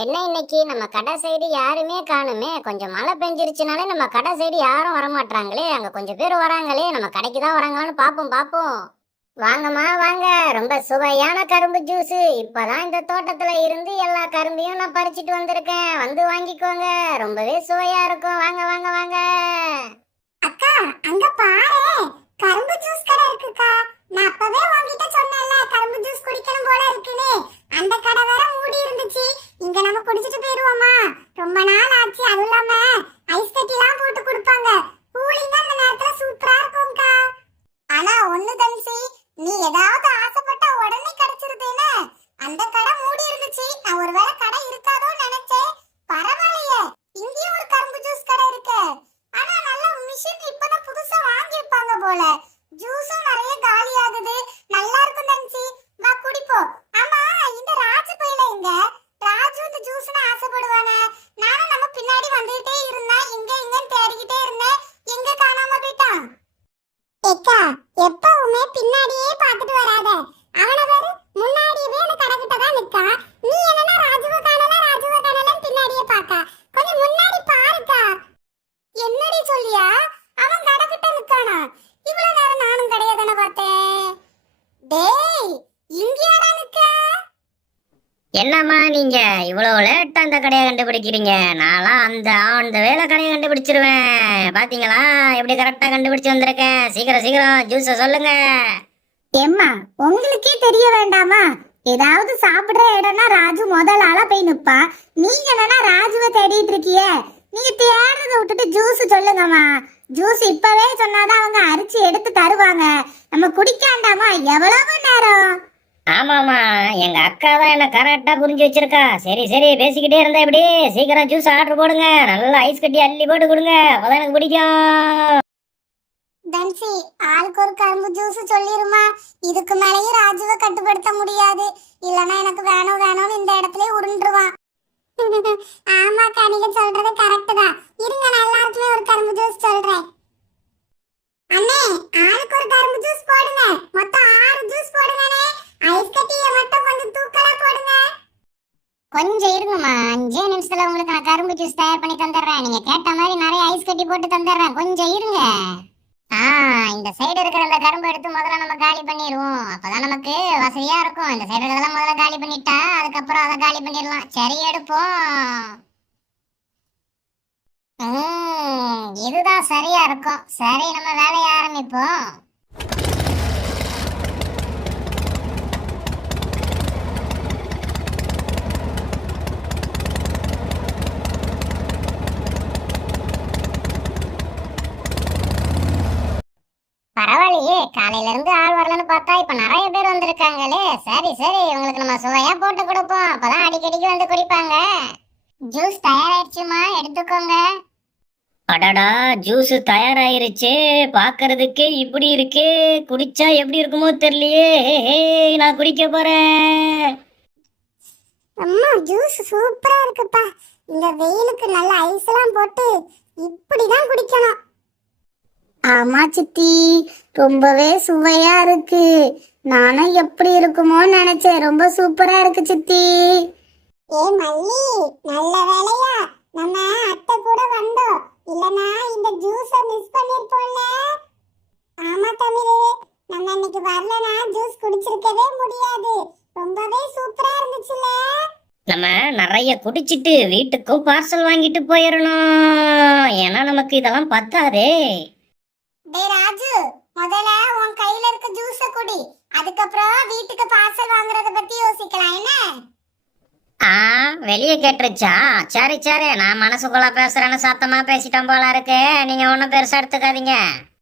என்ன இன்னைக்கு நம்ம கடை சைடு யாருமே காணுமே. கொஞ்சம் மழை பெஞ்சிருச்சுனாலே நம்ம கடை சைடு யாரும் வரமாட்டாங்களே. அங்க கொஞ்சம் பேர் வராங்களே, நம்ம கடைக்கு தான் வராங்களான்னு பாப்போம் பாப்போம். வாங்கம்மா வாங்க, ரொம்ப சுவையான கரும்பு ஜூஸ். இப்பதான் இந்த தோட்டத்துல இருந்து எல்லா கரும்பையும் நான் பறிச்சிட்டு வந்திருக்கேன். வந்து வாங்கிக்கோங்க, ரொம்பவே சுவையா இருக்கும். வாங்க வாங்க வாங்க. அக்கா, அங்க பாரு, கரும்பு ஜூஸ் கடை இருக்குக்கா. நான் அப்பவே உன்கிட்ட சொன்னேன்ல கரும்பு ஜூஸ் குடிக்கணும் போல இருக்குன்னு. அந்த கடை வேற மூடி இருந்துச்சு. இங்க நம்ம குடிச்சிட்டு போயிருவோமா? ரொம்ப நாள் ஆச்சு. அதுவும் இல்லாம ஐஸ் கட்டிலாம் போட்டு கொடுப்பாங்க. கூலிங்கா அந்த நேரத்துல சூப்பரா இருக்கும்க்கா. ஆனா ஒண்ணு தன்சி, நீ ஏதாவது ஆசைப்பட்டா உடனே கிடைச்சிருதுன்னு. அந்த கடை மூடி இருந்துச்சு. நான் ஒருவேளை கடை இருக்காதோன்னு நினைச்சேன். பரவாயில்லையே, இங்கேயும் ஒரு கரும்பு ஜூஸ் கடை இருக்கு. ஆனா நல்ல மிஷின் இப்பதான் புதுசா வாங்கி இருப்பாங்க போல. ஜூஸும் நிறைய காலி ஆகுது. நல்லா இருக்கும் தன்சி, வா குடிப்போம். ஆமா, இந்த ராஜு பையில எங்க? ராஜு இந்த ஜூஸ்னு ஆசைப்படுவானே. நானும் நம்ம பின்னாடி வந்துட்டே இருந்தேன், இங்க இங்கன்னு தேடிக்கிட்டே இருந்தேன். எங்க காணாம போயிட்டான்? ஏக்கா, எப்பவுமே பின்னாடியே பாத்துட்டு வராத. அவன பாரு, முன்னாடியே அந்த கடைக்கிட்ட தான் நிக்கா. நீ என்னன்னா ராஜுவ காணலன்னு பின்னாடியே பாக்கா. கொஞ்சம் முன்னாடி பாருக்கா. என்னடி சொல்லியா? அவன் கடைக்கிட்ட நிக்கானா? இவ்வளவு நேரம் நானும் கடையை தானே பார்த்தேன். டேய், இங்கேயாடா நிக்க? என்னம்மா நீங்க இவ்வளவு லேட்டா அந்த கடையை கண்டுபிடிக்கிறீங்க? நான்லாம் அந்த அந்த வேலை கடையை கண்டுபிடிச்சிருவேன். பாத்தீங்களா எப்படி கரெக்டா கண்டுபிடிச்சு வந்திருக்கேன். சீக்கிரம் சீக்கிரம் ஜூஸ சொல்லுங்க. ஏம்மா, உங்களுக்கே தெரிய வேண்டாமா? ஏதாவது சாப்பிடுற இடம்னா ராஜு முதல் ஆளா போய் நிப்பா. நீங்க என்னன்னா ராஜுவை தேடிட்டு இருக்கியே. நீங்க தேடுறத விட்டுட்டு ஜூஸ் சொல்லுங்கம்மா. ஜூஸ் இப்பவே சொன்னாதான் அவங்க அரிச்சு எடுத்து தருவாங்க. நம்ம குடிக்காண்டாமா? எவ்வளவு நேரம்? ஆமாமா, எங்க அக்கா தான் என்ன கரெக்டா புரிஞ்சு வச்சிருக்கா. சரி சரி, பேசிக்கிட்டே இருந்தா எப்படி? சீக்கிரம் ஜூஸ் ஆர்டர் போடுங்க. நல்லா ஐஸ் கட்டி அள்ளி போட்டு கொடுங்க, அப்பதான் எனக்கு பிடிக்கும். தன்சி, ஆளுக்கு ஒரு கரும்பு ஜூஸ் சொல்லிருமா. இதுக்கு மேலேயும் ராஜுவை கட்டுப்படுத்த முடியாது. இல்லனா எனக்கு வேணும் வேணும்னு இந்த இடத்துல உருண்டுருவான். ஆமாக்கா, நீங்க சொல்றது கரெக்ட் தான். இருங்க, நான் எல்லாருக்குமே ஒரு கரும்பு ஜூஸ் சொல்றேன். அண்ணே, ஆளுக்கு ஒரு கரும்பு ஜூஸ் போடுங்க. மொத்தம் 6 ஜூஸ் போடுங்கனே. ஐஸ் கட்டியை மட்டும் கொஞ்சம் தூக்கலா போடுங்க. கொஞ்சம் இருங்கம்மா, 5 நிமிஷத்துல உங்களுக்கு நான் கரும்பு ஜூஸ் தயார் பண்ணி தந்துடுறேன். நீங்க கேட்ட மாதிரி நிறைய ஐஸ் கட்டி போட்டு தந்துடுறேன். கொஞ்சம் இருங்க. இந்த சைடு இருக்கிற அந்த கரும்பு எடுத்து முதல்ல நம்ம காலி பண்ணிடுவோம். அப்பதான் நமக்கு வசதியா இருக்கும். இந்த சைடு இருக்கிறதெல்லாம் முதல்ல காலி பண்ணிட்டா அதுக்கப்புறம் அதை காலி பண்ணிடலாம். சரி, எடுப்போம். இதுதான் சரியா இருக்கும். சரி, நம்ம வேலையை ஆரம்பிப்போம். பரவாயில்லையே, காலையில இருந்து ஆள் வரலன்னு பார்த்தா இப்ப நிறைய பேர் வந்திருக்காங்களே. சரி சரி, உங்களுக்கு நம்ம சுவையா போட்டு கொடுப்போம். அப்பதான் அடிக்கடிக்கு வந்து குடிப்பாங்க. ஜூஸ் தயாராயிடுச்சுமா, எடுத்துக்கோங்க. அடடா, ஜூஸ் தயாராயிருச்சு. பாக்குறதுக்கே இப்படி இருக்கே. குடிச்சா எப்படி இருக்குமோ தெரியலையே. நான் குடிக்க போறேன். அம்மா, ஜூஸ் சூப்பரா இருக்குப்பா. இந்த வெயிலுக்கு நல்ல ஐஸ் எல்லாம் போட்டு இப்படிதான் குடிக்கணும். ஆமா சித்தி, ரொம்பவே சுவையா இருக்கு. நானும் எப்படி இருக்குமோ நினைச்சேன். ரொம்ப சூப்பரா இருக்கு சித்தி. ஏ மல்லி, நல்ல வேலையா நம்ம அத்தை கூட வந்தோம். இல்லனா இந்த ஜூஸை மிஸ் பண்ணிருப்போம்ல. ஆமா தமிழே, நம்ம இன்னைக்கு வரலனா ஜூஸ் குடிச்சிருக்கவே முடியாது. ரொம்பவே சூப்பரா இருந்துச்சுல. நம்ம நிறைய குடிச்சிட்டு வீட்டுக்கும் பார்சல் வாங்கிட்டு போயிடணும். ஏன்னா நமக்கு இதெல்லாம் பத்தாதே. டேய் ராஜு, முதல்ல உன் கையில இருக்க ஜூஸ குடி. அதுக்கப்புறம் வீட்டுக்கு பார்சல் வாங்குறத பத்தி யோசிக்கலாம். என்ன? வெளியே கேட்டுருச்சா? சரி சரி, நான் மனசுக்குள்ள பேசுறேன்னு சத்தமா பேசிட்டேன் போல இருக்கு. நீங்க ஒன்னும் பெருசா எடுத்துக்காதீங்க.